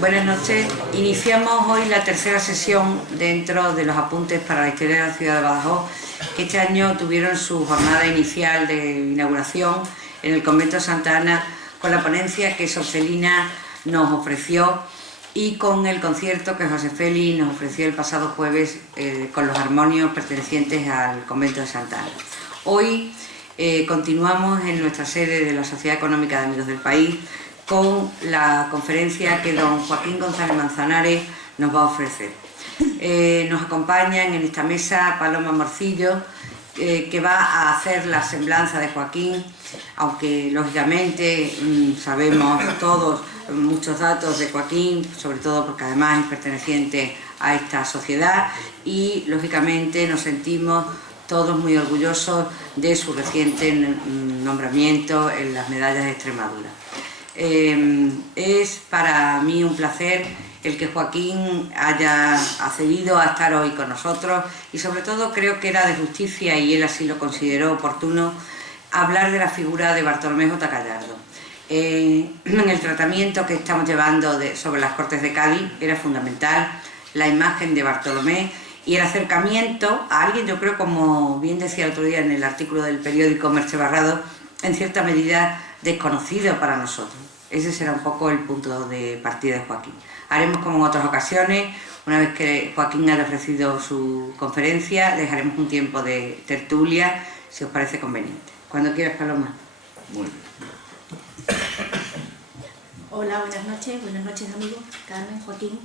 Buenas noches. Iniciamos hoy la tercera sesión dentro de los apuntes para la historia de la ciudad de Badajoz, que este año tuvieron su jornada inicial de inauguración en el convento de Santa Ana, con la ponencia que Sorcelina nos ofreció y con el concierto que José Félix nos ofreció el pasado jueves con los armonios pertenecientes al convento de Santa Ana. Hoy continuamos en nuestra sede de la Sociedad Económica de Amigos del País con la conferencia que don Joaquín González Manzanares nos va a ofrecer. Nos acompañan en esta mesa Paloma Morcillo, que va a hacer la semblanza de Joaquín, aunque lógicamente sabemos todos muchos datos de Joaquín, sobre todo porque además es perteneciente a esta sociedad y lógicamente nos sentimos todos muy orgullosos de su reciente nombramiento en las medallas de Extremadura. Es para mí un placer el que Joaquín haya accedido a estar hoy con nosotros y sobre todo creo que era de justicia, y él así lo consideró oportuno, hablar de la figura de Bartolomé J. Gallardo. En el tratamiento que estamos llevando sobre las Cortes de Cádiz era fundamental la imagen de Bartolomé y el acercamiento a alguien, yo creo, como bien decía el otro día en el artículo del periódico Merche Barrado, en cierta medida desconocido para nosotros. Ese será un poco el punto de partida de Joaquín. Haremos como en otras ocasiones, una vez que Joaquín haya ofrecido su conferencia, dejaremos un tiempo de tertulia, si os parece conveniente. Cuando quieras, Paloma. Muy bien. Hola, buenas noches amigos, Carmen, Joaquín.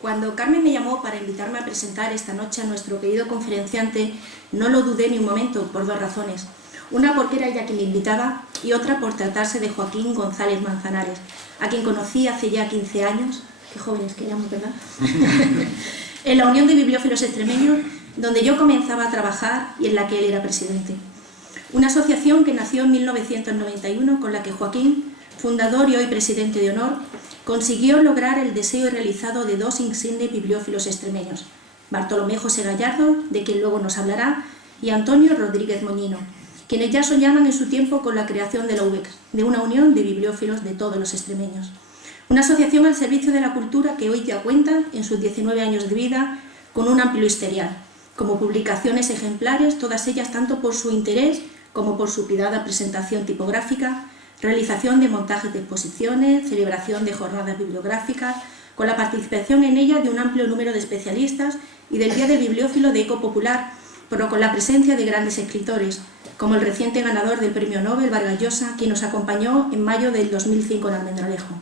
Cuando Carmen me llamó para invitarme a presentar esta noche a nuestro querido conferenciante, no lo dudé ni un momento, por dos razones. Una porque era ella quien me invitaba y otra por tratarse de Joaquín González Manzanares, a quien conocí hace ya 15 años, qué jóvenes que éramos, ¿verdad? En la Unión de Bibliófilos Extremeños, donde yo comenzaba a trabajar y en la que él era presidente. Una asociación que nació en 1991 con la que Joaquín, fundador y hoy presidente de honor, consiguió lograr el deseo realizado de dos insignes bibliófilos extremeños, Bartolomé José Gallardo, de quien luego nos hablará, y Antonio Rodríguez Moñino, quienes ya soñaban en su tiempo con la creación de la UBEX, de una unión de bibliófilos de todos los extremeños. Una asociación al servicio de la cultura que hoy ya cuenta, en sus 19 años de vida, con un amplio historial, como publicaciones ejemplares, todas ellas tanto por su interés como por su cuidada presentación tipográfica, realización de montajes de exposiciones, celebración de jornadas bibliográficas, con la participación en ellas de un amplio número de especialistas y del Día del Bibliófilo de Eco Popular, pero con la presencia de grandes escritores, como el reciente ganador del Premio Nobel, Vargas Llosa, quien nos acompañó en mayo del 2005 en Almendralejo.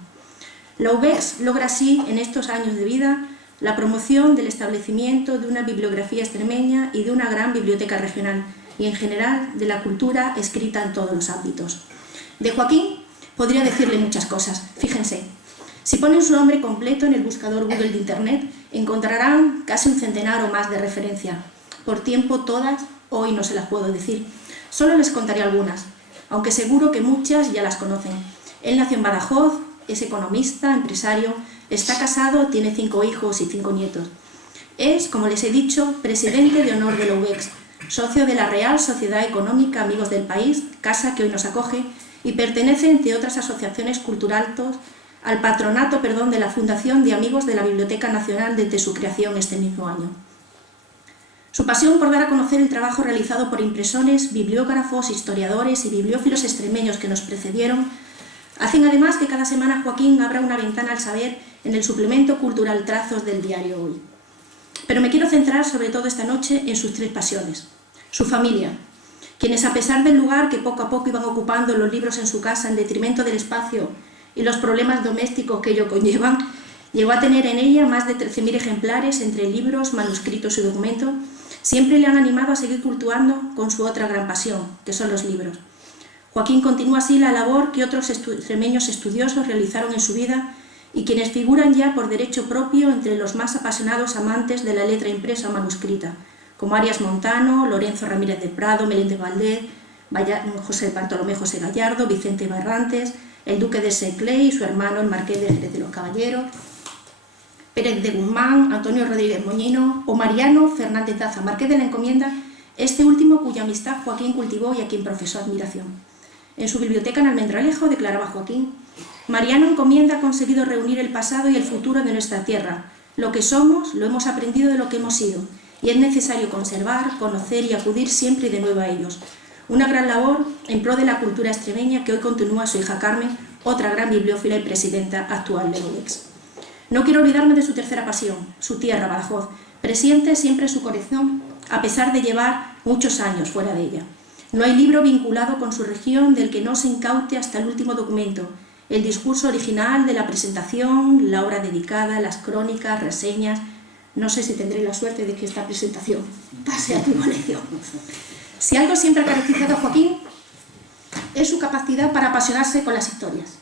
La UBEX logra así, en estos años de vida, la promoción del establecimiento de una bibliografía extremeña y de una gran biblioteca regional, y en general de la cultura escrita en todos los ámbitos. De Joaquín podría decirle muchas cosas. Fíjense, si ponen su nombre completo en el buscador Google de Internet, encontrarán casi un centenar o más de referencias. Por tiempo todas, hoy no se las puedo decir. Solo les contaré algunas, aunque seguro que muchas ya las conocen. Él nació en Badajoz, es economista, empresario, está casado, tiene 5 hijos y 5 nietos. Es, como les he dicho, presidente de honor de la UBEX, socio de la Real Sociedad Económica Amigos del País, casa que hoy nos acoge, y pertenece, entre otras asociaciones culturales, al patronato de la Fundación de Amigos de la Biblioteca Nacional desde su creación este mismo año. Su pasión por dar a conocer el trabajo realizado por impresores, bibliógrafos, historiadores y bibliófilos extremeños que nos precedieron hacen además que cada semana Joaquín abra una ventana al saber en el suplemento cultural Trazos del diario Hoy. Pero me quiero centrar sobre todo esta noche en sus 3 pasiones. Su familia, quienes a pesar del lugar que poco a poco iban ocupando los libros en su casa en detrimento del espacio y los problemas domésticos que ello conllevan, llegó a tener en ella más de 13.000 ejemplares entre libros, manuscritos y documentos, siempre le han animado a seguir cultuando con su otra gran pasión, que son los libros. Joaquín continúa así la labor que otros extremeños estudiosos realizaron en su vida y quienes figuran ya por derecho propio entre los más apasionados amantes de la letra impresa o manuscrita, como Arias Montano, Lorenzo Ramírez de Prado, Meléndez Valdés, Bartolomé José Gallardo, Vicente Barrantes, el duque de Seclé y su hermano el marqués de Jerez de los Caballeros, Pérez de Guzmán, Antonio Rodríguez Moñino o Mariano Fernández Daza, marqués de la Encomienda, este último cuya amistad Joaquín cultivó y a quien profesó admiración. En su biblioteca en Almendralejo declaraba Joaquín: Mariano Encomienda ha conseguido reunir el pasado y el futuro de nuestra tierra. Lo que somos lo hemos aprendido de lo que hemos sido, y es necesario conservar, conocer y acudir siempre y de nuevo a ellos. Una gran labor en pro de la cultura extremeña que hoy continúa su hija Carmen, otra gran bibliófila y presidenta actual de UDEX. No quiero olvidarme de su tercera pasión, su tierra, Badajoz, presente siempre en su corazón, a pesar de llevar muchos años fuera de ella. No hay libro vinculado con su región del que no se incaute hasta el último documento, el discurso original de la presentación, la obra dedicada, las crónicas, reseñas. No sé si tendré la suerte de que esta presentación pase a tu colección. Si algo siempre ha caracterizado a Joaquín es su capacidad para apasionarse con las historias.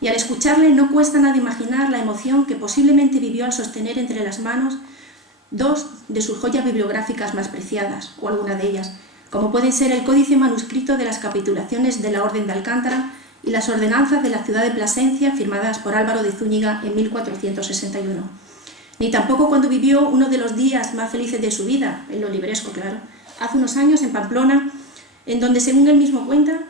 Y al escucharle no cuesta nada imaginar la emoción que posiblemente vivió al sostener entre las manos dos de sus joyas bibliográficas más preciadas, o alguna de ellas, como pueden ser el códice manuscrito de las capitulaciones de la Orden de Alcántara y las ordenanzas de la ciudad de Plasencia firmadas por Álvaro de Zúñiga en 1461. Ni tampoco cuando vivió uno de los días más felices de su vida, en lo libresco, claro, hace unos años en Pamplona, en donde, según él mismo cuenta,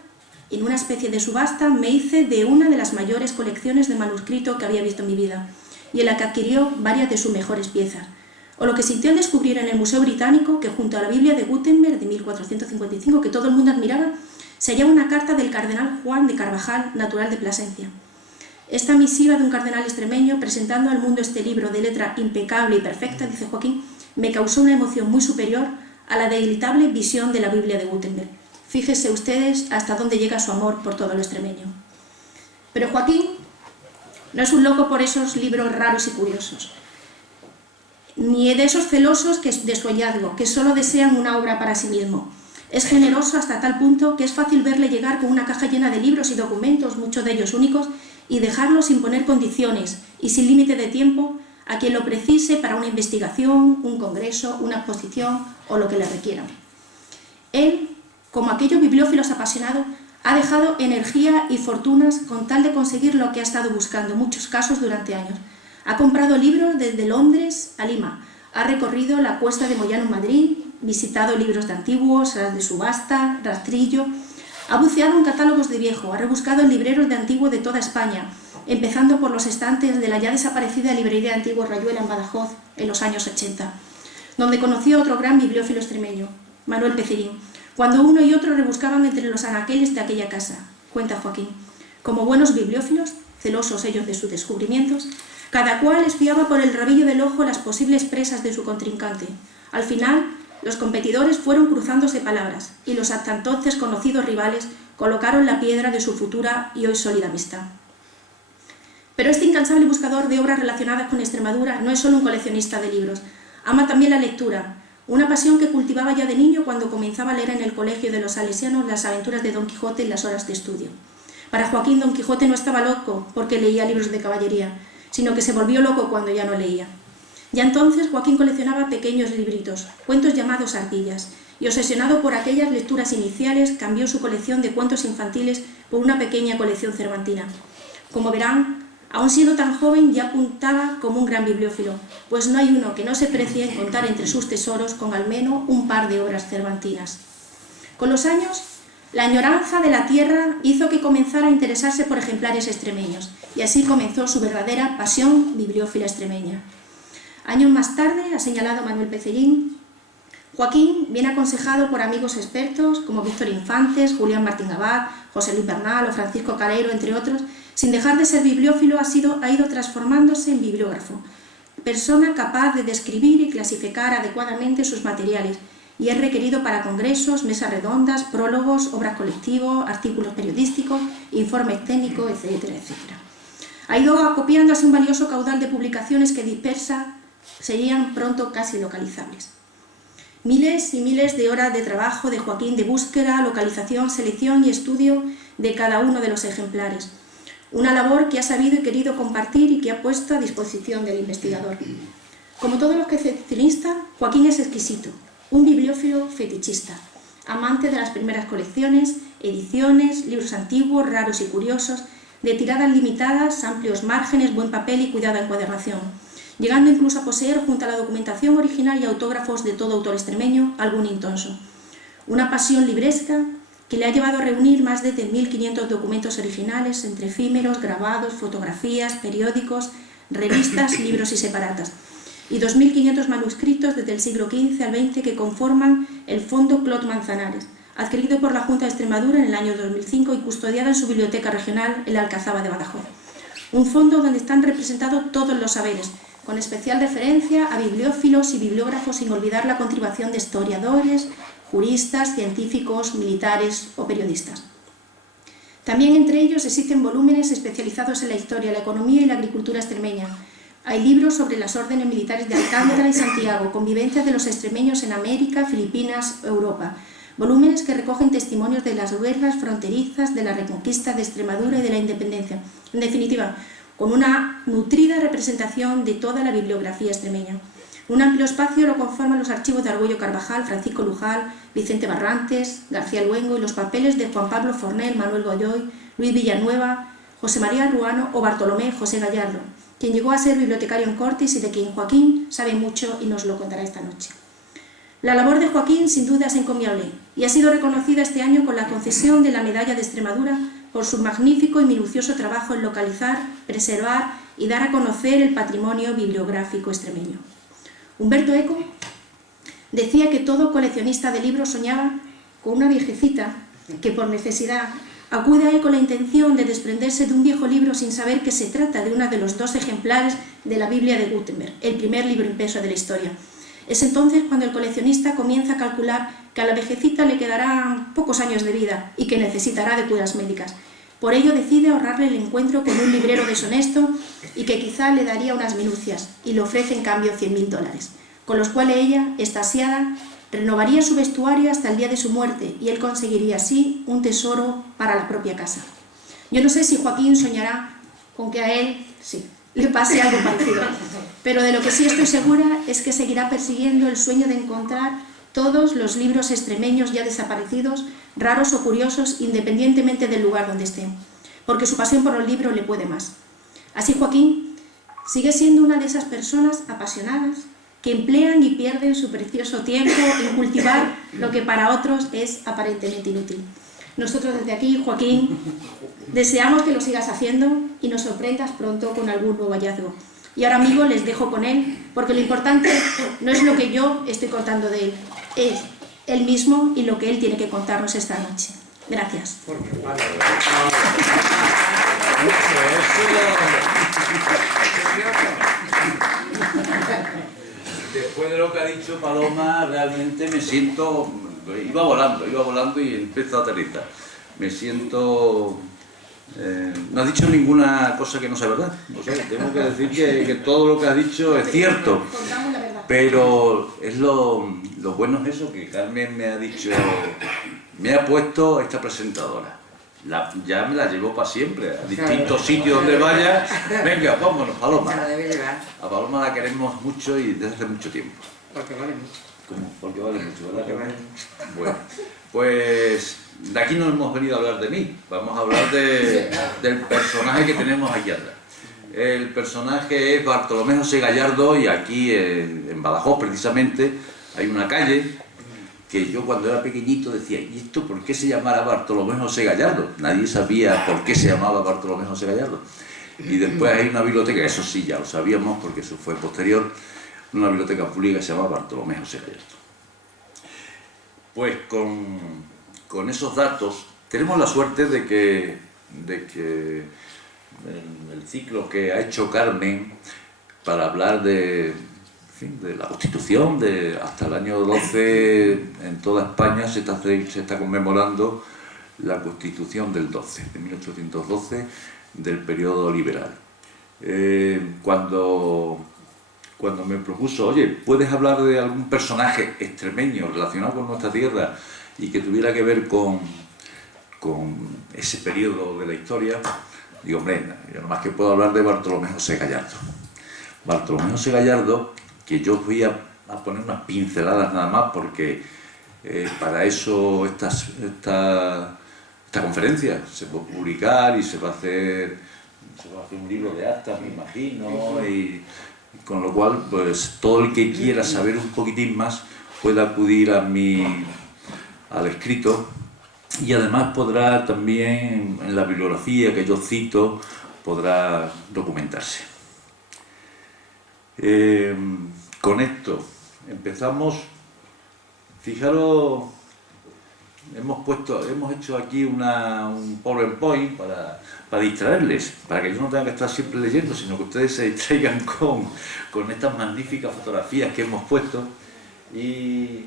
en una especie de subasta me hice de una de las mayores colecciones de manuscrito que había visto en mi vida, y en la que adquirió varias de sus mejores piezas. O lo que sintió al descubrir en el Museo Británico que junto a la Biblia de Gutenberg de 1455, que todo el mundo admiraba, se hallaba una carta del cardenal Juan de Carvajal, natural de Plasencia. Esta misiva de un cardenal extremeño, presentando al mundo este libro de letra impecable y perfecta, dice Joaquín, me causó una emoción muy superior a la deleitable visión de la Biblia de Gutenberg. Fíjense ustedes hasta dónde llega su amor por todo lo extremeño. Pero Joaquín no es un loco por esos libros raros y curiosos, ni de esos celosos de su hallazgo, que solo desean una obra para sí mismo. Es generoso hasta tal punto que es fácil verle llegar con una caja llena de libros y documentos, muchos de ellos únicos, y dejarlos sin poner condiciones y sin límite de tiempo a quien lo precise para una investigación, un congreso, una exposición o lo que le requieran. Él, como aquellos bibliófilos apasionados, ha dejado energía y fortunas con tal de conseguir lo que ha estado buscando en muchos casos durante años. Ha comprado libros desde Londres a Lima, ha recorrido la Cuesta de Moyano en Madrid, visitado libros de antiguos, salas de subasta, rastrillo, ha buceado en catálogos de viejo, ha rebuscado en libreros de antiguo de toda España, empezando por los estantes de la ya desaparecida librería de antiguo Rayuela en Badajoz en los años 80, donde conoció a otro gran bibliófilo extremeño, Manuel Pecellín, cuando uno y otro rebuscaban entre los anaqueles de aquella casa, cuenta Joaquín. Como buenos bibliófilos, celosos ellos de sus descubrimientos, cada cual espiaba por el rabillo del ojo las posibles presas de su contrincante. Al final, los competidores fueron cruzándose palabras y los hasta entonces conocidos rivales colocaron la piedra de su futura y hoy sólida amistad. Pero este incansable buscador de obras relacionadas con Extremadura no es solo un coleccionista de libros, ama también la lectura, una pasión que cultivaba ya de niño cuando comenzaba a leer en el colegio de los salesianos las aventuras de Don Quijote en las horas de estudio. Para Joaquín, Don Quijote no estaba loco porque leía libros de caballería, sino que se volvió loco cuando ya no leía. Ya entonces Joaquín coleccionaba pequeños libritos, cuentos llamados ardillas, y obsesionado por aquellas lecturas iniciales cambió su colección de cuentos infantiles por una pequeña colección cervantina. Como verán, aun siendo tan joven ya apuntaba como un gran bibliófilo, pues no hay uno que no se precie en contar entre sus tesoros con al menos un par de obras cervantinas. Con los años, la añoranza de la tierra hizo que comenzara a interesarse por ejemplares extremeños, y así comenzó su verdadera pasión bibliófila extremeña. Años más tarde, ha señalado Manuel Pecellín, Joaquín, bien aconsejado por amigos expertos como Víctor Infantes, Julián Martín Abad, José Luis Bernal o Francisco Calero, entre otros, sin dejar de ser bibliófilo, ha ido transformándose en bibliógrafo, persona capaz de describir y clasificar adecuadamente sus materiales, y es requerido para congresos, mesas redondas, prólogos, obras colectivos, artículos periodísticos, informes técnicos, etcétera, etcétera. Ha ido acopiándose un valioso caudal de publicaciones que dispersa serían pronto casi localizables. Miles y miles de horas de trabajo de Joaquín de búsqueda, localización, selección y estudio de cada uno de los ejemplares. Una labor que ha sabido y querido compartir y que ha puesto a disposición del investigador. Como todos los coleccionistas, Joaquín es exquisito, un bibliófilo fetichista, amante de las primeras colecciones, ediciones, libros antiguos, raros y curiosos, de tiradas limitadas, amplios márgenes, buen papel y cuidada encuadernación. llegando incluso a poseer, junto a la documentación original y autógrafos de todo autor extremeño, algún intonso. Una pasión libresca que le ha llevado a reunir más de 1.500 documentos originales entre efímeros, grabados, fotografías, periódicos, revistas, libros y separatas, y 2.500 manuscritos desde el siglo XV al XX que conforman el Fondo Clot Manzanares, adquirido por la Junta de Extremadura en el año 2005 y custodiado en su biblioteca regional en la Alcazaba de Badajoz. Un fondo donde están representados todos los saberes, con especial referencia a bibliófilos y bibliógrafos, sin olvidar la contribución de historiadores, juristas, científicos, militares o periodistas. También entre ellos existen volúmenes especializados en la historia, la economía y la agricultura extremeña. Hay libros sobre las órdenes militares de Alcántara y Santiago, convivencias de los extremeños en América, Filipinas, Europa. Volúmenes que recogen testimonios de las guerras fronterizas, de la reconquista de Extremadura y de la independencia. En definitiva, con una nutrida representación de toda la bibliografía extremeña. Un amplio espacio lo conforman los archivos de Argüello Carvajal, Francisco Lujal, Vicente Barrantes, García Luengo y los papeles de Juan Pablo Fornel, Manuel Goyoy, Luis Villanueva, José María Ruano o Bartolomé José Gallardo, quien llegó a ser bibliotecario en Cortes y de quien Joaquín sabe mucho y nos lo contará esta noche. La labor de Joaquín sin duda es encomiable y ha sido reconocida este año con la concesión de la Medalla de Extremadura por su magnífico y minucioso trabajo en localizar, preservar y dar a conocer el patrimonio bibliográfico extremeño. Humberto Eco decía que todo coleccionista de libros soñaba con una viejecita que por necesidad acude a él con la intención de desprenderse de un viejo libro sin saber que se trata de uno de los 2 ejemplares de la Biblia de Gutenberg, el primer libro impreso de la historia. Es entonces cuando el coleccionista comienza a calcular que a la viejecita le quedarán pocos años de vida y que necesitará de cuidados médicas. Por ello decide ahorrarle el encuentro con un librero deshonesto y que quizá le daría unas minucias y le ofrece en cambio $100.000, con los cuales ella, extasiada, renovaría su vestuario hasta el día de su muerte y él conseguiría así un tesoro para la propia casa. Yo no sé si Joaquín soñará con que a él sí, le pase algo parecido, pero de lo que sí estoy segura es que seguirá persiguiendo el sueño de encontrar todos los libros extremeños ya desaparecidos, raros o curiosos, independientemente del lugar donde estén, porque su pasión por los libros le puede más. Así Joaquín sigue siendo una de esas personas apasionadas que emplean y pierden su precioso tiempo en cultivar lo que para otros es aparentemente inútil. Nosotros desde aquí, Joaquín, deseamos que lo sigas haciendo y nos sorprendas pronto con algún nuevo hallazgo. Y ahora, amigos, les dejo con él, porque lo importante no es lo que yo estoy contando de él, es él mismo y lo que él tiene que contarnos esta noche. Gracias. Después de lo que ha dicho Paloma, realmente me siento... Iba volando y empezó a aterrizar. Me siento... no has dicho ninguna cosa que no sea verdad. O sea, tengo que decir que todo lo que has dicho es cierto. Pero es lo bueno es eso, que Carmen me ha dicho... Me ha puesto esta presentadora. Ya me la llevo para siempre, a distintos sitios donde vaya. Venga, vámonos, Paloma. A Paloma la queremos mucho y desde hace mucho tiempo. Porque vale mucho. ¿Cómo? Porque vale mucho, ¿verdad? Bueno, pues de aquí no hemos venido a hablar de mí, vamos a hablar del personaje que tenemos aquí atrás. El personaje es Bartolomé José Gallardo y aquí en Badajoz precisamente hay una calle que yo cuando era pequeñito decía, ¿y esto por qué se llamara Bartolomé José Gallardo? Nadie sabía por qué se llamaba Bartolomé José Gallardo. Y después hay una biblioteca, eso sí ya lo sabíamos porque eso fue posterior, una biblioteca pública que se llama Bartolomé José Gallardo. Pues con esos datos tenemos la suerte de que en el ciclo que ha hecho Carmen para hablar de la Constitución, hasta el año 12 en toda España se está conmemorando la Constitución del 12, de 1812, del periodo liberal. Cuando me propuso, oye, ¿puedes hablar de algún personaje extremeño relacionado con nuestra tierra y que tuviera que ver con ese periodo de la historia? Digo, hombre, yo nomás que puedo hablar de Bartolomé José Gallardo. Bartolomé José Gallardo, que yo voy a poner unas pinceladas nada más porque para eso esta conferencia se puede publicar y se va a hacer un libro de actas, me imagino, con lo cual, pues todo el que quiera saber un poquitín más puede acudir al escrito, y además podrá también, en la bibliografía que yo cito, podrá documentarse. Con esto empezamos. Fijaros, hemos hecho aquí un PowerPoint para distraerles, para que yo no tenga que estar siempre leyendo, sino que ustedes se distraigan con estas magníficas fotografías que hemos puesto. Y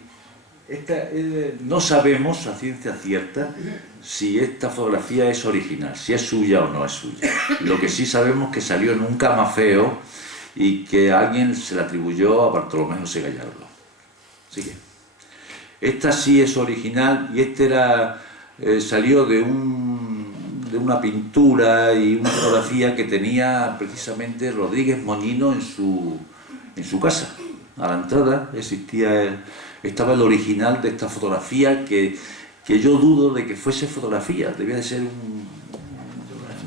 no sabemos a ciencia cierta si esta fotografía es original, si es suya o no es suya. Lo que sí sabemos es que salió en un camafeo y que alguien se la atribuyó a Bartolomé José Gallardo. Así que esta sí es original, y salió de una pintura y una fotografía que tenía precisamente Rodríguez Moñino en su casa. A la entrada estaba el original de esta fotografía, que yo dudo de que fuese fotografía, debía de ser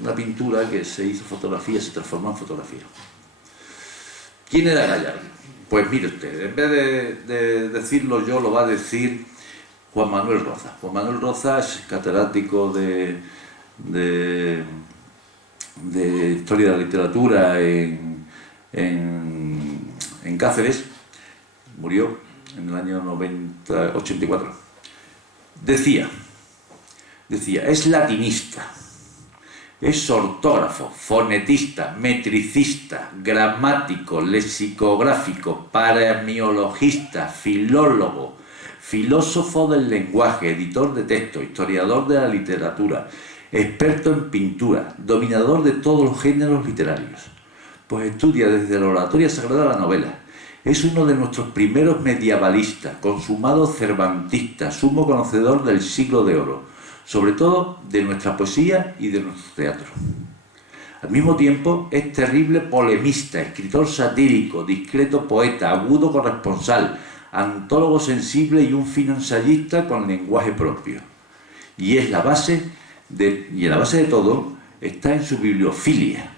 una pintura que se hizo fotografía, se transformó en fotografía. ¿Quién era Gallardo? Pues mire usted, en vez de decirlo yo, lo va a decir Juan Manuel Roza. Juan Manuel Roza es catedrático de Historia de la Literatura en Cáceres, murió en el año 84. Decía, es latinista, es ortógrafo, fonetista, metricista, gramático, lexicográfico, paramiologista, filólogo, filósofo del lenguaje, editor de texto, historiador de la literatura, experto en pintura, dominador de todos los géneros literarios. Pues estudia desde la oratoria sagrada a la novela. Es uno de nuestros primeros medievalistas, consumado cervantista, sumo conocedor del siglo de oro, sobre todo de nuestra poesía y de nuestro teatro. Al mismo tiempo, es terrible polemista, escritor satírico, discreto poeta, agudo corresponsal, antólogo sensible y un fino ensayista con lenguaje propio. Y en la base de todo está en su bibliofilia.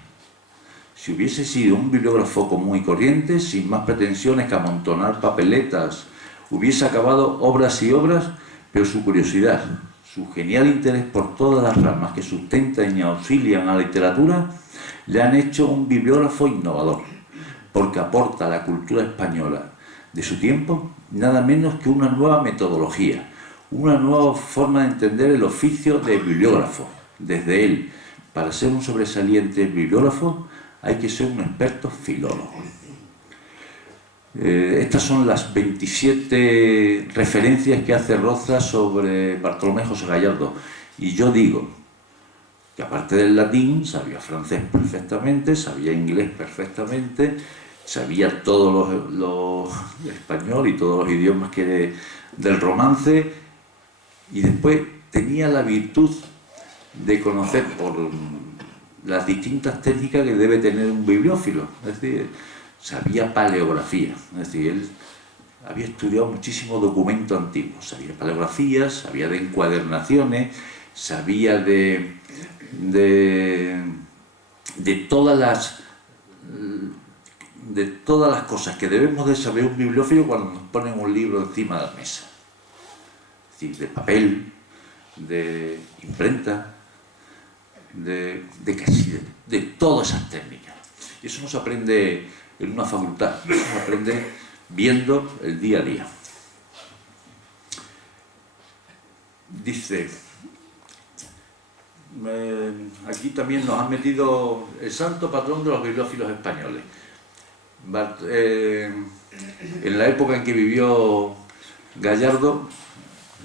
Si hubiese sido un bibliógrafo común y corriente, sin más pretensiones que amontonar papeletas, hubiese acabado obras y obras, pero su curiosidad, su genial interés por todas las ramas que sustentan y auxilian a la literatura, le han hecho un bibliógrafo innovador, porque aporta a la cultura española de su tiempo nada menos que una nueva metodología, una nueva forma de entender el oficio de bibliógrafo. Desde él, para ser un sobresaliente bibliógrafo, hay que ser un experto filólogo. Estas son las 27 referencias que hace Roza sobre Bartolomé José Gallardo. Y yo digo que aparte del latín, sabía francés perfectamente, sabía inglés perfectamente, sabía todo lo español y todos los idiomas del romance, y después tenía la virtud de conocer por las distintas técnicas que debe tener un bibliófilo. Es decir, sabía paleografía, es decir, él había estudiado muchísimo documento antiguo, sabía paleografía, sabía de encuadernaciones, sabía de todas las cosas que debemos de saber un bibliófilo cuando nos ponen un libro encima de la mesa. Es decir, de papel, de imprenta, de todas esas técnicas. Y eso no se aprende en una facultad, eso se aprende viendo el día a día. Dice, aquí también nos han metido el santo patrón de los bibliófilos españoles. En la época en que vivió Gallardo,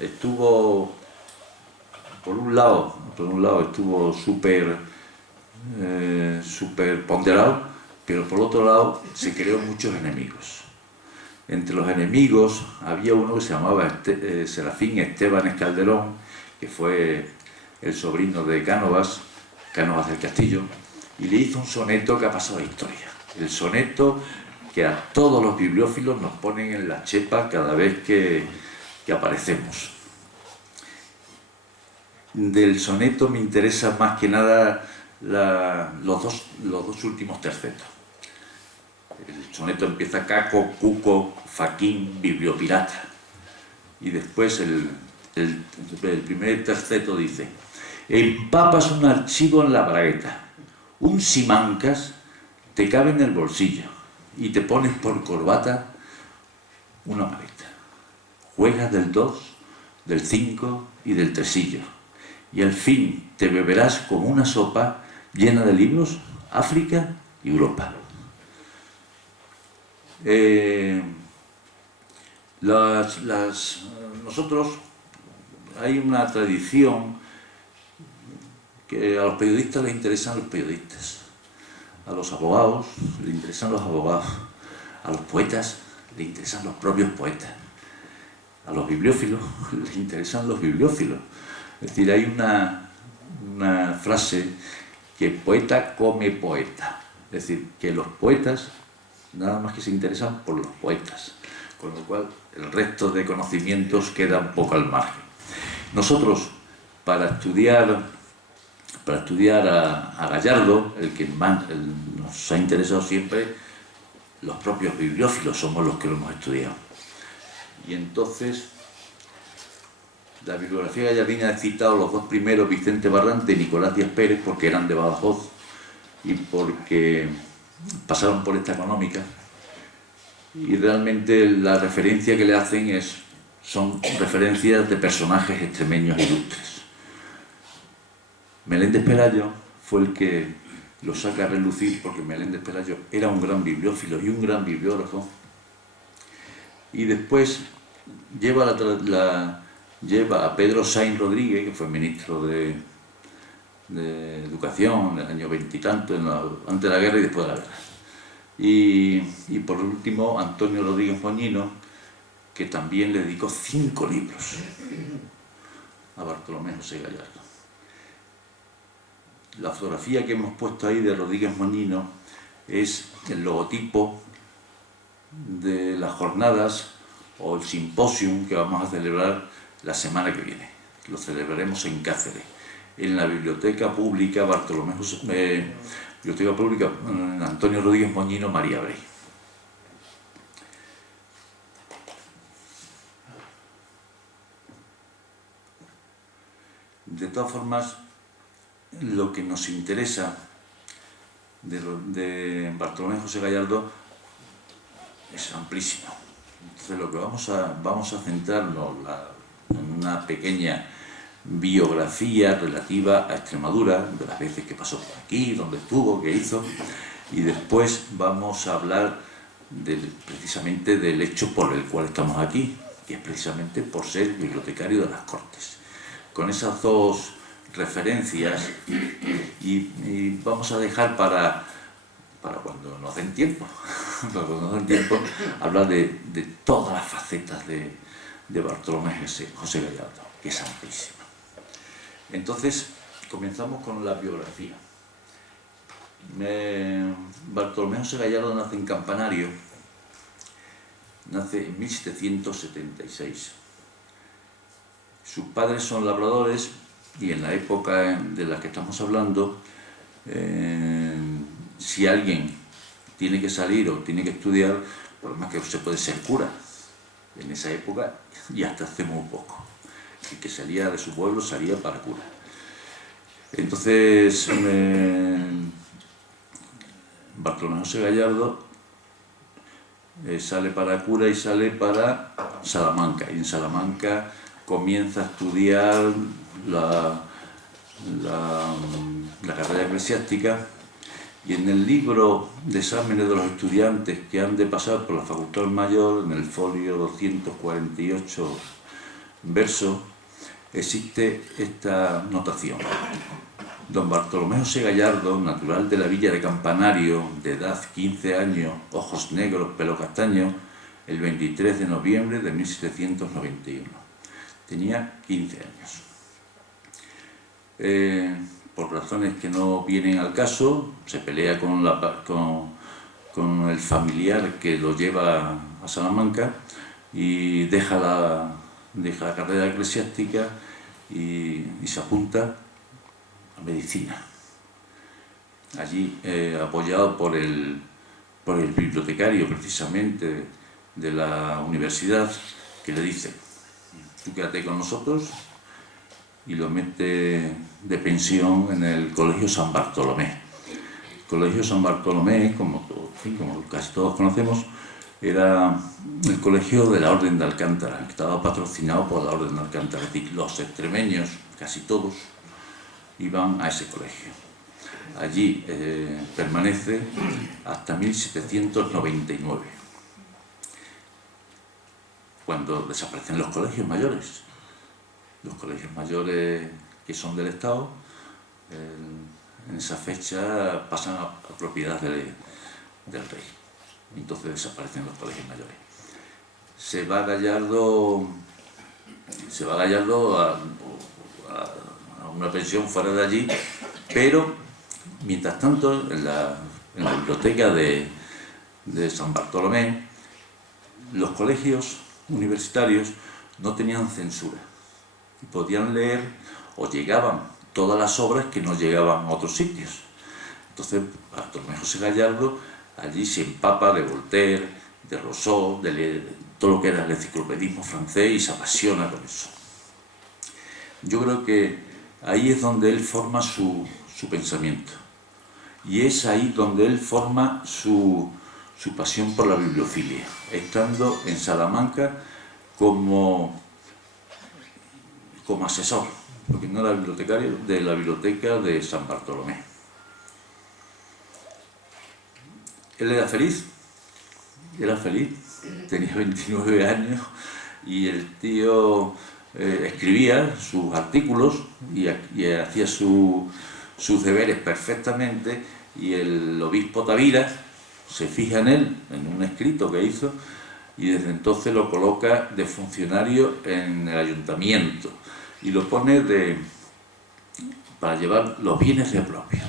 estuvo, por un lado estuvo súper ponderado, pero por otro lado se creó muchos enemigos. Entre los enemigos había uno que se llamaba Serafín Esteban Calderón, que fue el sobrino de Cánovas del Castillo, y le hizo un soneto que ha pasado a la historia. El soneto que a todos los bibliófilos nos ponen en la chepa cada vez que aparecemos. Del soneto me interesa más que nada los dos últimos tercetos. El soneto empieza caco, cuco, faquín, bibliopirata. Y después el primer terceto dice: empapas un archivo en la bragueta, un simancas te cabe en el bolsillo y te pones por corbata una maleta. Juegas del 2, del 5 y del tresillo, y al fin te beberás como una sopa llena de libros, África y Europa. Nosotros, hay una tradición que a los periodistas les interesan los periodistas, a los abogados les interesan los abogados, a los poetas les interesan los propios poetas, a los bibliófilos les interesan los bibliófilos. Es decir, hay una frase que poeta come poeta, es decir, que los poetas nada más que se interesan por los poetas, con lo cual el resto de conocimientos queda un poco al margen. Nosotros, para estudiar a Gallardo, el que más nos ha interesado siempre, los propios bibliófilos somos los que lo hemos estudiado. Y entonces, la bibliografía gallardina he citado los dos primeros, Vicente Barrante y Nicolás Díaz Pérez, porque eran de Badajoz y porque pasaron por esta económica, y realmente la referencia que le hacen son referencias de personajes extremeños ilustres. Meléndez Pelayo fue el que lo saca a relucir, porque Meléndez Pelayo era un gran bibliófilo y un gran bibliógrafo, y después lleva a Pedro Sainz Rodríguez, que fue ministro de Educación en el año 20 y tanto, antes de la guerra y después de la guerra. Y por último, Antonio Rodríguez Moñino, que también le dedicó 5 libros a Bartolomé José Gallardo. La fotografía que hemos puesto ahí de Rodríguez Moñino es el logotipo de las jornadas o el simposium que vamos a celebrar la semana que viene. Lo celebraremos en Cáceres, en la Biblioteca Pública Biblioteca Pública Antonio Rodríguez Moñino, María Brey. De todas formas, lo que nos interesa de Bartolomé José Gallardo es amplísimo. Entonces, lo que vamos a centrarnos en una pequeña biografía relativa a Extremadura, de las veces que pasó por aquí, dónde estuvo, qué hizo, y después vamos a hablar precisamente del hecho por el cual estamos aquí, que es precisamente por ser bibliotecario de las Cortes. Con esas dos referencias, y vamos a dejar para cuando nos den tiempo, hablar de todas las facetas de Bartolomé José Gallardo, que es amplísima. Entonces, comenzamos con la biografía. Bartolomé José Gallardo nace en Campanario, nace en 1776. Sus padres son labradores, y en la época de la que estamos hablando, si alguien tiene que salir o tiene que estudiar, por lo más que se puede ser cura. En esa época, y hasta hace muy poco, el que salía de su pueblo salía para cura. Entonces, Bartolomé José Gallardo sale para cura y sale para Salamanca, y en Salamanca comienza a estudiar la carrera eclesiástica, y en el libro de exámenes de los estudiantes que han de pasar por la Facultad Mayor, en el folio 248 verso, existe esta notación: don Bartolomé José Gallardo, natural de la villa de Campanario, de edad 15 años, ojos negros, pelo castaño, el 23 de noviembre de 1791. Tenía 15 años. Por razones que no vienen al caso, se pelea con el familiar que lo lleva a Salamanca y deja la carrera eclesiástica y se apunta a medicina. Allí, apoyado por el por el bibliotecario precisamente de la universidad, que le dice: tú quédate con nosotros, y lo mete de pensión en el Colegio San Bartolomé. El Colegio San Bartolomé, como casi todos conocemos, era el colegio de la Orden de Alcántara, que estaba patrocinado por la Orden de Alcántara. Es decir, los extremeños, casi todos, iban a ese colegio. Allí permanece hasta 1799, cuando desaparecen los colegios mayores. Los colegios mayores que son del Estado, en esa fecha pasan a propiedad del rey. Entonces desaparecen los colegios mayores. Se va Gallardo a una pensión fuera de allí, pero mientras tanto en la biblioteca de San Bartolomé, los colegios universitarios no tenían censura y podían leer, o llegaban todas las obras que no llegaban a otros sitios. Entonces Bartolomé José Gallardo allí se empapa de Voltaire, de Rousseau, de todo lo que era el enciclopedismo francés, y se apasiona con eso. Yo creo que ahí es donde él forma su pensamiento, y es ahí donde él forma su pasión por la bibliofilia, estando en Salamanca como asesor, porque no era bibliotecario, de la biblioteca de San Bartolomé. Él era feliz, tenía 29 años, y el tío escribía sus artículos y hacía sus deberes perfectamente, y el obispo Tavira se fija en él, en un escrito que hizo, y desde entonces lo coloca de funcionario en el ayuntamiento, y lo pone para llevar los bienes de propio.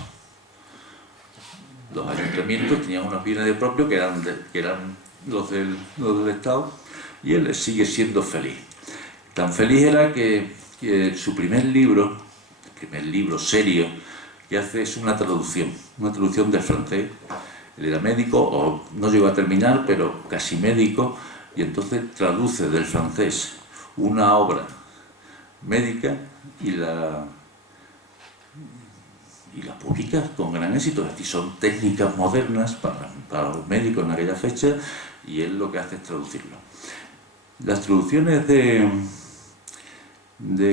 Los ayuntamientos tenían unos bienes de propio que eran los del Estado, y él sigue siendo feliz. Tan feliz era que su primer libro serio que hace es una traducción del francés. Él era médico, o no llegó a terminar, pero casi médico, y entonces traduce del francés una obra médica y la publica con gran éxito. Es decir, son técnicas modernas para los médicos en aquella fecha, y él lo que hace es traducirlo. Las traducciones de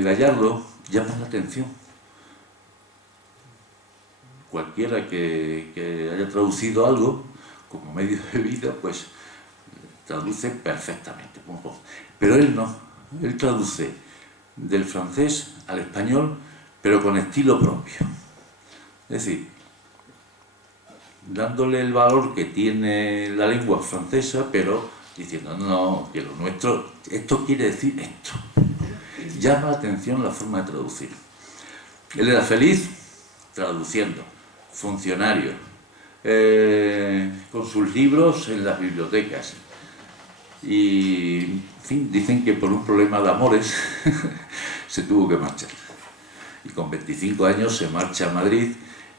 Gallardo llaman la atención. Cualquiera que haya traducido algo como medio de vida, pues traduce perfectamente. Pero él no, él traduce del francés al español, pero con estilo propio. Es decir, dándole el valor que tiene la lengua francesa, pero diciendo: no, que lo nuestro, esto quiere decir esto. Llama la atención la forma de traducir. Él era feliz traduciendo, funcionario, con sus libros en las bibliotecas. Y, en fin, dicen que por un problema de amores se tuvo que marchar. Y con 25 años se marcha a Madrid,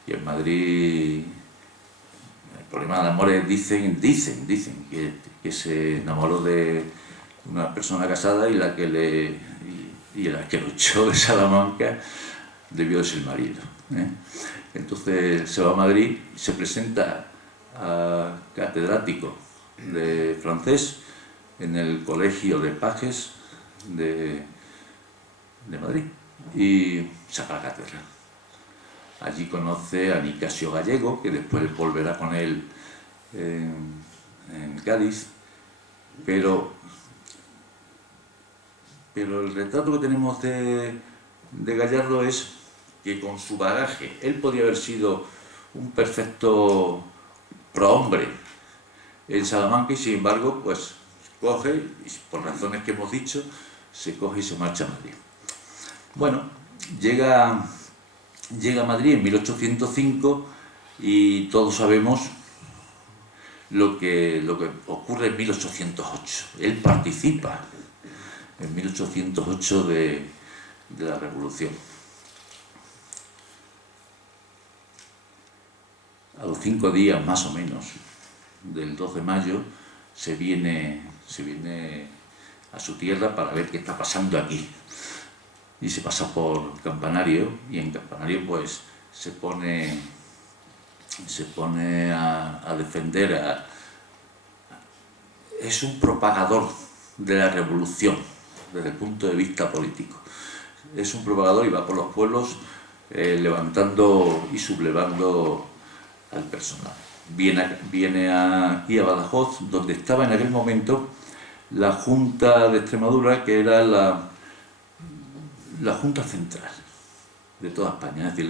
y en Madrid el problema de amores dicen que se enamoró de una persona casada, y la que lo echó de Salamanca debió de ser el marido. Entonces se va a Madrid y se presenta a catedrático de francés en el Colegio de Pajes de Madrid, y saca la cátedra. Allí conoce a Nicasio Gallego, que después volverá con él en Cádiz, pero el retrato que tenemos de Gallardo es que, con su bagaje, él podía haber sido un perfecto prohombre en Salamanca, y sin embargo, pues coge, y por razones que hemos dicho, se coge y se marcha a Madrid. Bueno, llega a Madrid en 1805, y todos sabemos lo que ocurre en 1808. Él participa en 1808 de la Revolución. A los 5 días, más o menos, del 2 de mayo se viene a su tierra para ver qué está pasando aquí. Y se pasa por Campanario, y en Campanario pues se pone a defender es un propagador de la revolución desde el punto de vista político. Es un propagador y va por los pueblos levantando y sublevando al personal. Viene aquí a Badajoz, donde estaba en aquel momento la Junta de Extremadura, que era la Junta Central de toda España, es decir,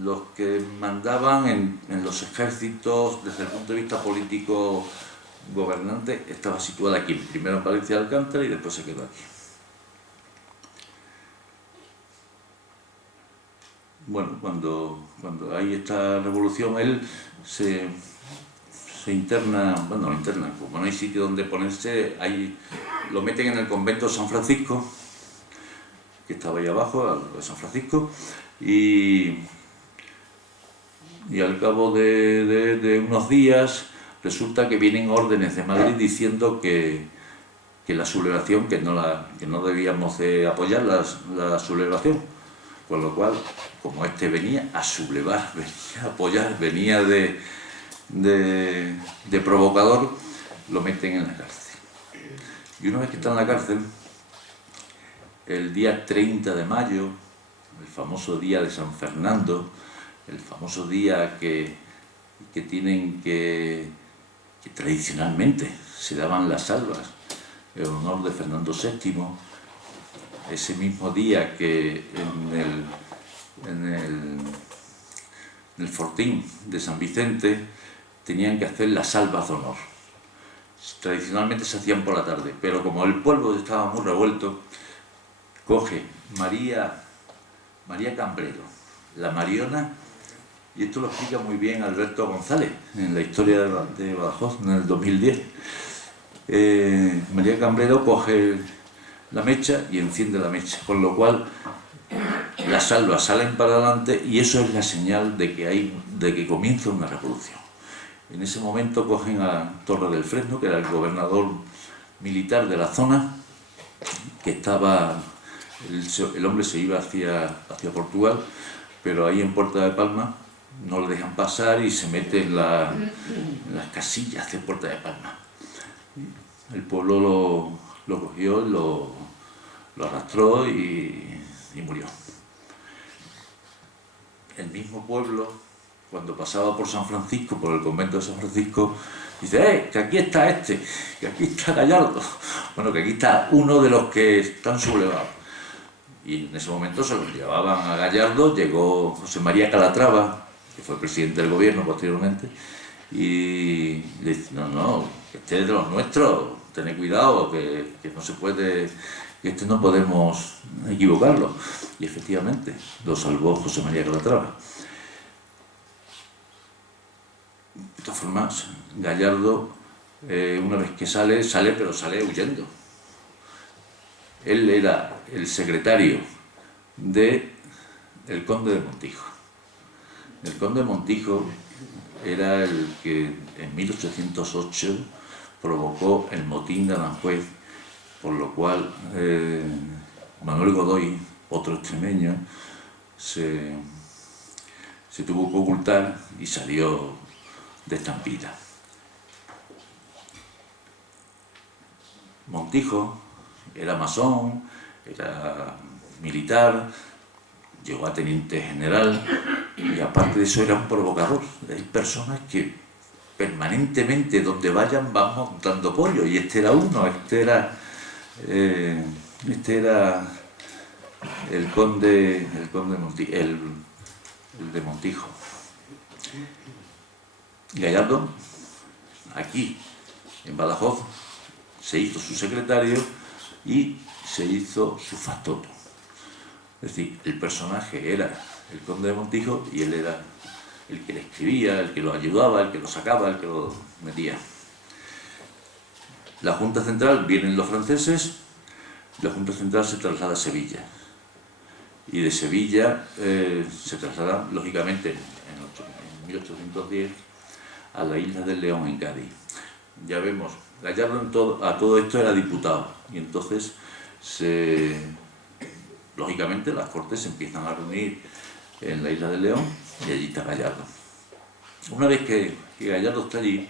los que mandaban en los ejércitos desde el punto de vista político gobernante. Estaba situada aquí, primero en Valencia de Alcántara y después se quedó aquí. Bueno, cuando hay esta revolución, él se interna, bueno, lo internan, como no hay sitio donde ponerse, lo meten en el convento de San Francisco, que estaba ahí abajo, al de San Francisco, y al cabo de unos días resulta que vienen órdenes de Madrid diciendo que la sublevación, que no debíamos de apoyar la sublevación, con lo cual, como este venía a sublevar, venía a apoyar, venía de provocador, lo meten en la cárcel. Y una vez que está en la cárcel, el día 30 de mayo, el famoso día de San Fernando, el famoso día que tienen que tradicionalmente se daban las salvas en honor de Fernando VII, ese mismo día que en el fortín de San Vicente tenían que hacer las salvas de honor. Tradicionalmente se hacían por la tarde, pero como el pueblo estaba muy revuelto, coge María Cambrero, la Mariona, y esto lo explica muy bien Alberto González en la historia de Badajoz, en el 2010. María Cambrero coge la mecha y enciende la mecha, con lo cual las salvas salen para adelante y eso es la señal de que comienza una revolución. En ese momento cogen a Torre del Fresno, que era el gobernador militar de la zona, que estaba, el hombre se iba hacia Portugal, pero ahí en Puerta de Palma no le dejan pasar y se mete en las casillas de Puerta de Palma. El pueblo lo cogió, lo arrastró y murió. El mismo pueblo, cuando pasaba por San Francisco, por el convento de San Francisco, dice, que aquí está este, que aquí está Gallardo. Bueno, que aquí está uno de los que están sublevados. Y en ese momento se los llevaban a Gallardo, llegó José María Calatrava, que fue presidente del gobierno posteriormente, y le dice, no, que este es de los nuestros, tened cuidado, que no se puede, que este no podemos equivocarlo. Y efectivamente, lo salvó José María Calatrava. De todas formas, Gallardo, una vez que sale, pero sale huyendo. Él era el secretario del conde de Montijo. El conde de Montijo era el que en 1808 provocó el motín de Aranjuez, por lo cual Manuel Godoy, otro extremeño, se tuvo que ocultar y salió de estampida. Montijo era masón, era militar, llegó a teniente general y aparte de eso era un provocador. Hay personas que permanentemente donde vayan van montando pollo y este era uno, este era el conde de Montijo. Gallardo, aquí en Badajoz, se hizo su secretario y se hizo su factotum. Es decir, el personaje era el conde de Montijo y él era el que le escribía, el que lo ayudaba, el que lo sacaba, el que lo metía. La Junta Central, vienen los franceses, la Junta Central se traslada a Sevilla. Y de Sevilla se traslada, lógicamente, en 1810, a la isla del León en Cádiz. Ya vemos, Gallardo a todo esto era diputado y entonces lógicamente las Cortes se empiezan a reunir en la isla del León y allí está Gallardo. Una vez que Gallardo está allí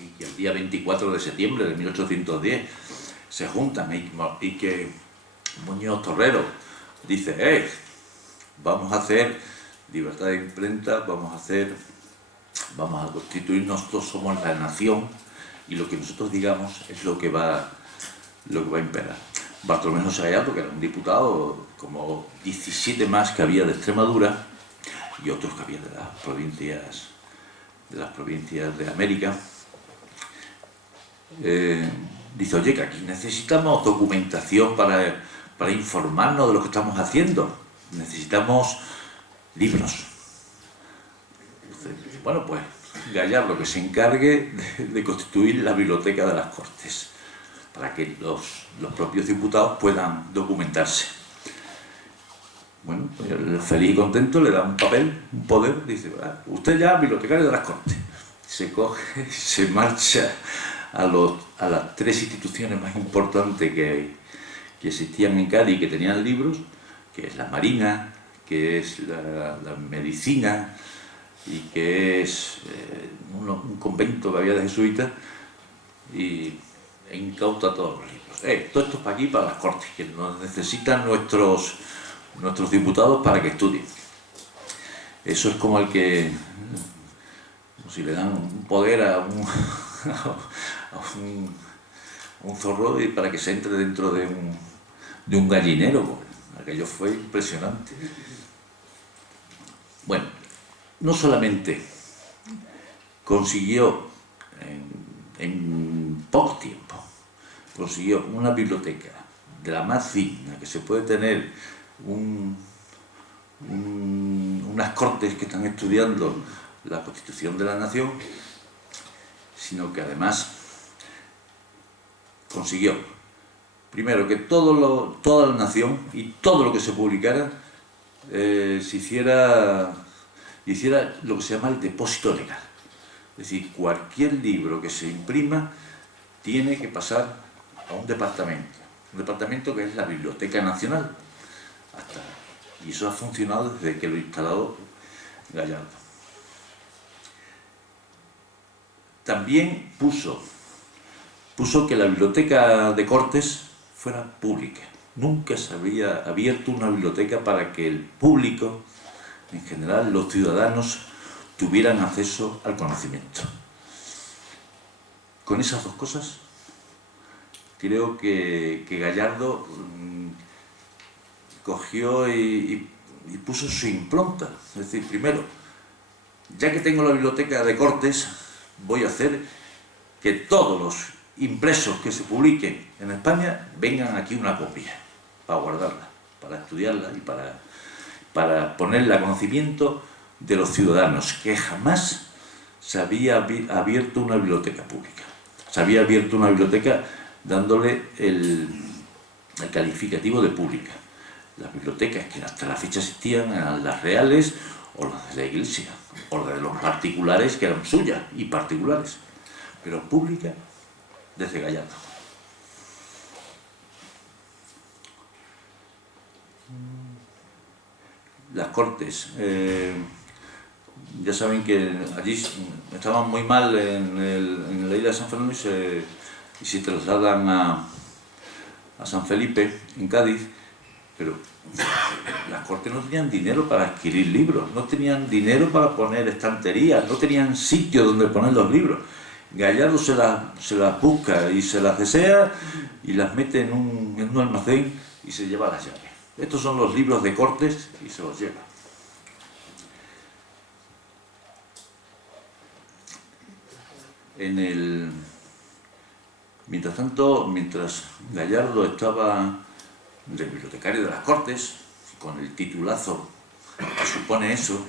y que el día 24 de septiembre de 1810 se juntan y que Muñoz Torrero dice vamos a hacer libertad de imprenta, vamos a constituirnos, todos somos la nación y lo que nosotros digamos es lo que va a imperar. Bartolomé José Gallardo, que era un diputado, como 17 más que había de Extremadura y otros que había de las provincias de América, dice, oye, que aquí necesitamos documentación para informarnos de lo que estamos haciendo, necesitamos libros. Entonces, bueno, pues Gallardo que se encargue de constituir la biblioteca de las Cortes, para que los propios diputados puedan documentarse. Bueno, pues el feliz y contento le da un papel, un poder, dice, usted ya bibliotecario de las Cortes. Se coge, se marcha a las 3 instituciones más importantes que existían en Cádiz y que tenían libros, que es la Marina, que es la Medicina y que es un convento que había de jesuitas, e incauta todos los libros. Todo esto es para aquí, para las Cortes, que nos necesitan nuestros diputados para que estudien. Eso es como si le dan un poder a un zorro y para que se entre dentro de un gallinero. Aquello fue impresionante. Bueno, no solamente consiguió en poco tiempo, consiguió una biblioteca de la más digna que se puede tener, unas Cortes que están estudiando la Constitución de la Nación, sino que además consiguió, primero, que toda la nación y todo lo que se publicara hiciera lo que se llama el depósito legal. Es decir, cualquier libro que se imprima tiene que pasar a un departamento que es la Biblioteca Nacional. Y eso ha funcionado desde que lo instaló Gallardo. También puso que la biblioteca de Cortes fuera pública. Nunca se había abierto una biblioteca para que el público, en general los ciudadanos, tuvieran acceso al conocimiento. Con esas dos cosas, creo que Gallardo cogió y puso su impronta. Es decir, primero, ya que tengo la biblioteca de Cortes, voy a hacer que todos los impresos que se publiquen en España vengan aquí una copia, para guardarla, para estudiarla y para ponerla a conocimiento de los ciudadanos, que jamás se había abierto una biblioteca pública. Se había abierto una biblioteca dándole el calificativo de pública. Las bibliotecas que hasta la fecha existían eran las reales o las de la Iglesia, o las de los particulares que eran suyas y particulares, pero pública desde Gallardo. Las Cortes, ya saben que allí estaban muy mal en la isla de San Fernando y se trasladan a San Felipe, en Cádiz, pero las Cortes no tenían dinero para adquirir libros, no tenían dinero para poner estanterías, no tenían sitio donde poner los libros. Gallardo se las busca y se las desea y las mete en un almacén y se lleva las llaves. Estos son los libros de Cortes y se los lleva. Mientras tanto, mientras Gallardo estaba de bibliotecario de las Cortes, con el titulazo que supone eso,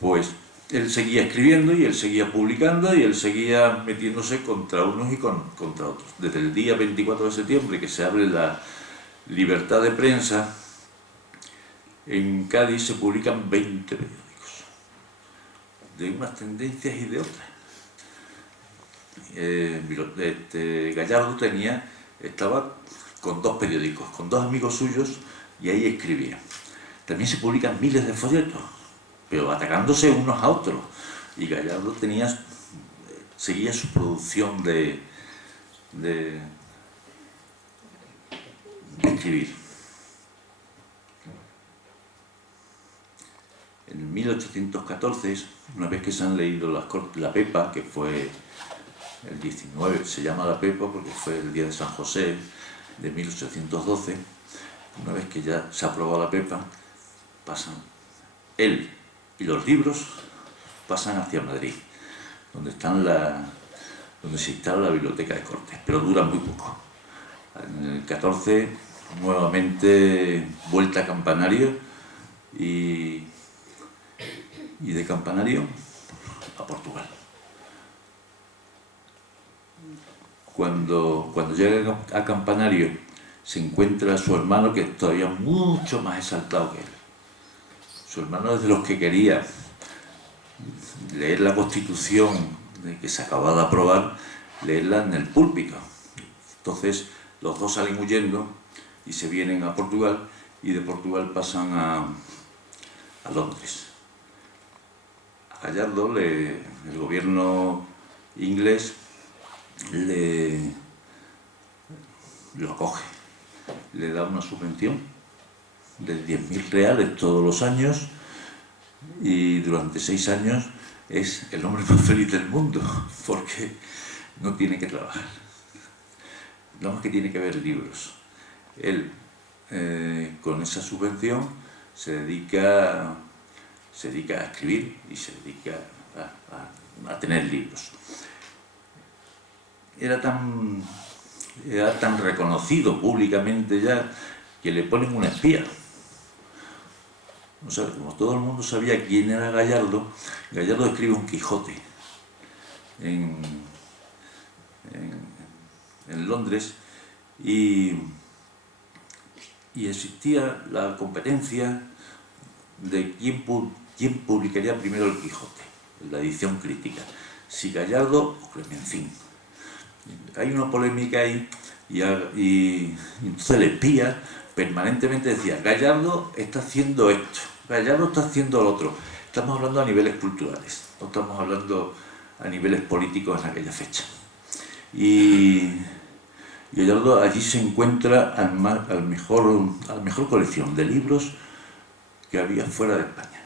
pues él seguía escribiendo y él seguía publicando y él seguía metiéndose contra unos y contra otros. Desde el día 24 de septiembre, que se abre la libertad de prensa, en Cádiz se publican 20 periódicos, de unas tendencias y de otras. Gallardo estaba con 2 periódicos, con 2 amigos suyos, y ahí escribía. También se publican miles de folletos, pero atacándose unos a otros, y Gallardo seguía su producción de escribir. En 1814, una vez que se han leído la Pepa, que fue el 19, se llama la Pepa porque fue el día de San José de 1812, una vez que ya se aprobó la Pepa, él y los libros pasan hacia Madrid, donde se instala la Biblioteca de Cortes, pero dura muy poco. En el 14, nuevamente vuelta a Campanario, y de Campanario a Portugal. Cuando llega a Campanario, se encuentra a su hermano, que es todavía mucho más exaltado que él. Su hermano es de los que quería leer la Constitución que se acababa de aprobar, leerla en el púlpito. Entonces los dos salen huyendo y se vienen a Portugal, y de Portugal pasan a Londres. A Gallardo el gobierno inglés lo acoge, le da una subvención de 10.000 reales todos los años, y durante 6 años es el hombre más feliz del mundo, porque no tiene que trabajar, nada más que tiene que ver libros. Él, con esa subvención, se dedica a escribir y se dedica a tener libros. Era tan reconocido públicamente ya que le ponen una espía. O sea, como todo el mundo sabía quién era Gallardo, Gallardo escribe un Quijote en Londres, y existía la competencia de quién publicaría primero el Quijote, la edición crítica, si Gallardo o Clemencín. Hay una polémica ahí, y entonces el espía permanentemente decía: Gallardo está haciendo esto, Gallardo está haciendo lo otro. Estamos hablando a niveles culturales, no estamos hablando a niveles políticos en aquella fecha. Y Gallardo allí se encuentra a la mejor colección de libros que había fuera de España.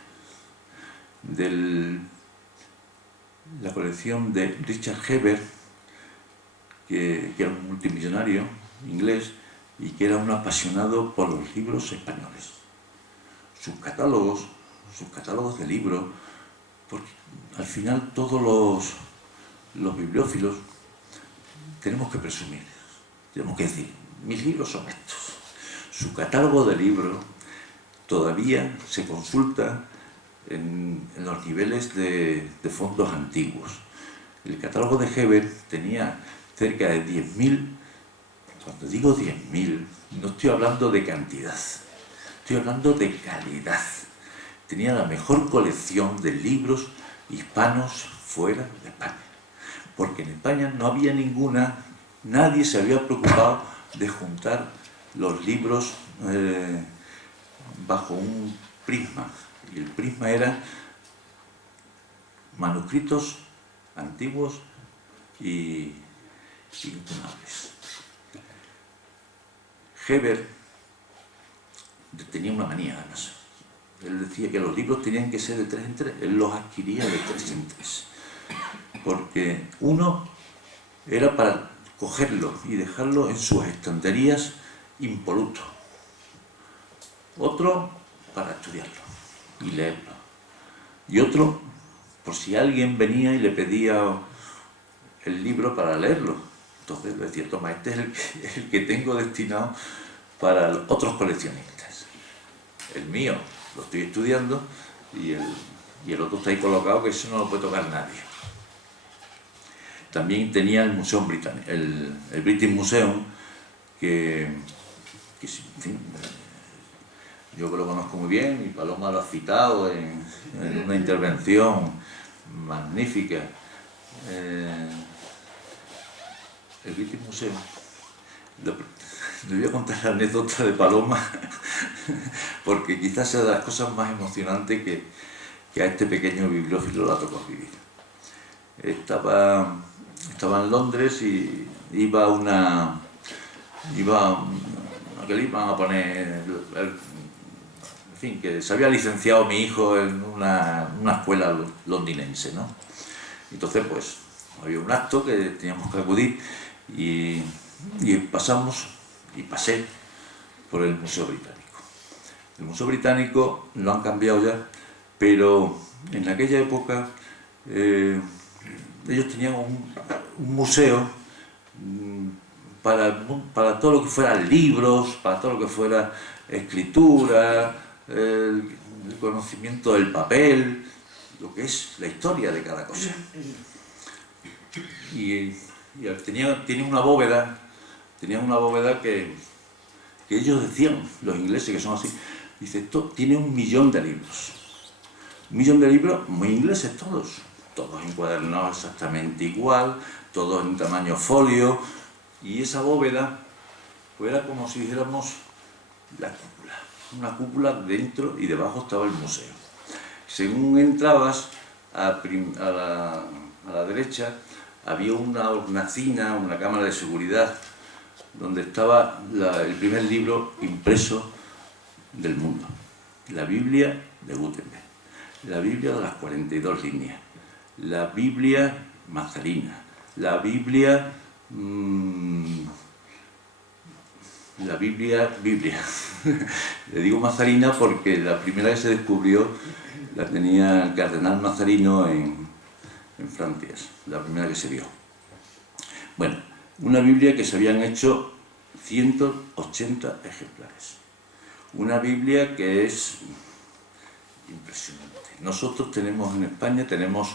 La colección de Richard Hebert, que era un multimillonario inglés y que era un apasionado por los libros españoles. Sus catálogos de libros, porque al final todos los bibliófilos tenemos que presumir, tenemos que decir: mis libros son estos. Su catálogo de libros todavía se consulta en los niveles de fondos antiguos. El catálogo de Hebert tenía cerca de 10.000, cuando digo 10.000, no estoy hablando de cantidad, estoy hablando de calidad. Tenía la mejor colección de libros hispanos fuera de España, porque en España no había nadie se había preocupado de juntar los libros bajo un prisma, y el prisma era manuscritos antiguos y incunables. Hebert tenía una manía, además. Él decía que los libros tenían que ser de 3 en 3, él los adquiría de 3 en 3, porque uno era para cogerlo y dejarlo en sus estanterías impoluto, otro para estudiarlo y leerlo, y otro por si alguien venía y le pedía el libro para leerlo. Entonces le decía: toma, este es el que tengo destinado para otros coleccionistas. El mío lo estoy estudiando, y el otro está ahí colocado, que eso no lo puede tocar nadie. También tenía el Museo Británico, el British Museum, que en fin, yo que lo conozco muy bien, y Paloma lo ha citado en una intervención magnífica. El British Museum. Le voy a contar la anécdota de Paloma, porque quizás sea de las cosas más emocionantes que a este pequeño bibliófilo le ha tocado vivir. Estaba en Londres y iba a que le iban a poner, en fin, que se había licenciado mi hijo en una escuela londinense, ¿no? Entonces, pues, había un acto que teníamos que acudir y pasé por el Museo Británico. El Museo Británico lo han cambiado ya, pero en aquella época ellos tenían un museo para todo lo que fuera libros, para todo lo que fuera escritura, el conocimiento del papel, lo que es la historia de cada cosa. Y tenían una bóveda que ellos decían, los ingleses que son así, dice, esto tiene 1 millón de libros. 1 millón de libros muy ingleses todos encuadernados exactamente igual, todos en tamaño folio, y esa bóveda pues era como si dijéramos la cúpula, una cúpula dentro y debajo estaba el museo. Según entrabas a la derecha había una hornacina, una cámara de seguridad, donde estaba el primer libro impreso del mundo, la Biblia de Gutenberg, la Biblia de las 42 líneas, la Biblia Mazarina, la Biblia le digo Mazarina porque la primera que se descubrió la tenía el cardenal Mazarino en Francia, la primera que se vio. Bueno, una Biblia que se habían hecho 180 ejemplares. Una Biblia que es impresionante. Nosotros tenemos en España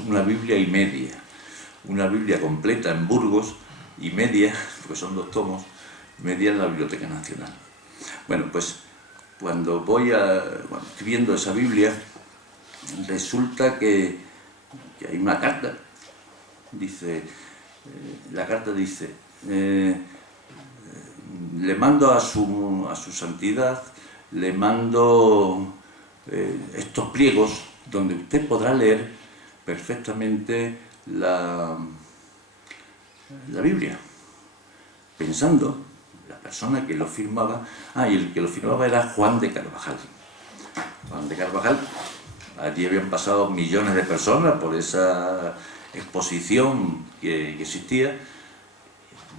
una Biblia y media, una Biblia completa en Burgos y media, porque son 2 tomos, media en la Biblioteca Nacional. Bueno, pues cuando estoy viendo esa Biblia, resulta que hay una carta, la carta dice, le mando a su santidad, le mando estos pliegos donde usted podrá leer perfectamente la Biblia, pensando, la persona que lo firmaba, y el que lo firmaba era Juan de Carvajal. Juan de Carvajal, allí habían pasado millones de personas por esa exposición que existía.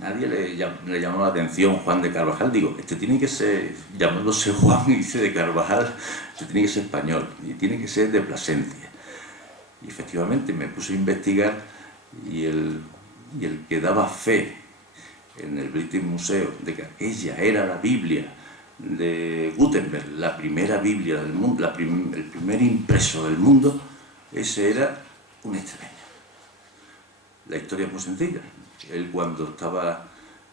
Nadie le llamó la atención Juan de Carvajal. Digo, este tiene que ser, llamándose Juan y dice de Carvajal, este tiene que ser español y tiene que ser de Plasencia. Y efectivamente me puse a investigar y el que daba fe en el British Museum de que ella era la Biblia de Gutenberg, la primera Biblia del mundo, el primer impreso del mundo, ese era un extremeño. La historia es muy sencilla. Él, cuando estaba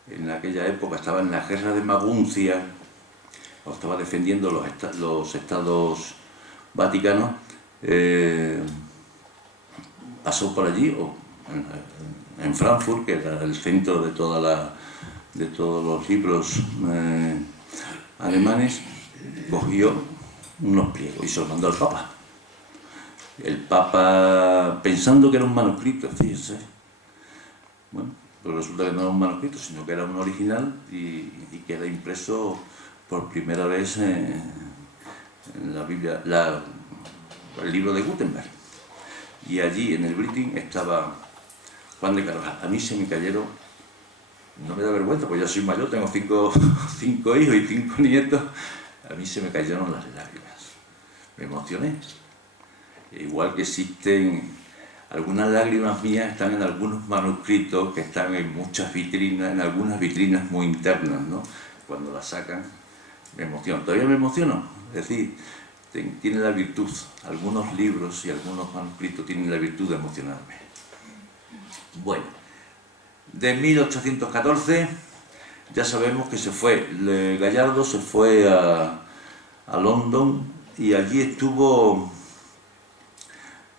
en aquella época, estaba en la guerra de Maguncia, o estaba defendiendo los estados vaticanos, pasó por allí, en Frankfurt, que era el centro de todos los libros alemanes, cogió unos pliegos y se los mandó al Papa. El Papa, pensando que era un manuscrito, fíjense, bueno, pero resulta que no era un manuscrito, sino que era un original y que era impreso por primera vez en la Biblia, el libro de Gutenberg. Y allí en el British estaba Juan de Carvajal. A mí se me cayeron, no me da vergüenza, porque ya soy mayor, tengo cinco hijos y 5 nietos, a mí se me cayeron las lágrimas. Me emocioné. Igual que existen algunas lágrimas mías, están en algunos manuscritos que están en muchas vitrinas, en algunas vitrinas muy internas, ¿no? Cuando las sacan, me emociono. Todavía me emociono, es decir, tiene la virtud, algunos libros y algunos manuscritos tienen la virtud de emocionarme. Bueno, de 1814 ya sabemos que Gallardo se fue a a London y allí estuvo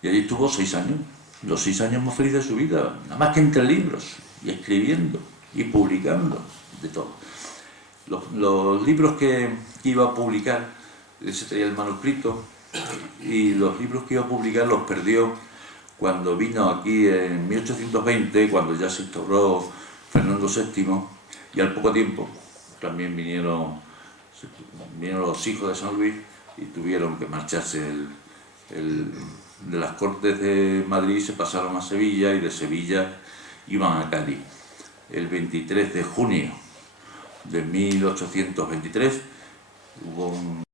6 años, los 6 años más felices de su vida, nada más que entre libros y escribiendo y publicando, de todo. Los libros que iba a publicar, él se traía el manuscrito, y los libros que iba a publicar los perdió cuando vino aquí en 1820, cuando ya se instauró Fernando VII, y al poco tiempo también vinieron los hijos de San Luis y tuvieron que marcharse de las Cortes de Madrid, se pasaron a Sevilla y de Sevilla iban a Cádiz. El 23 de junio de 1823 hubo un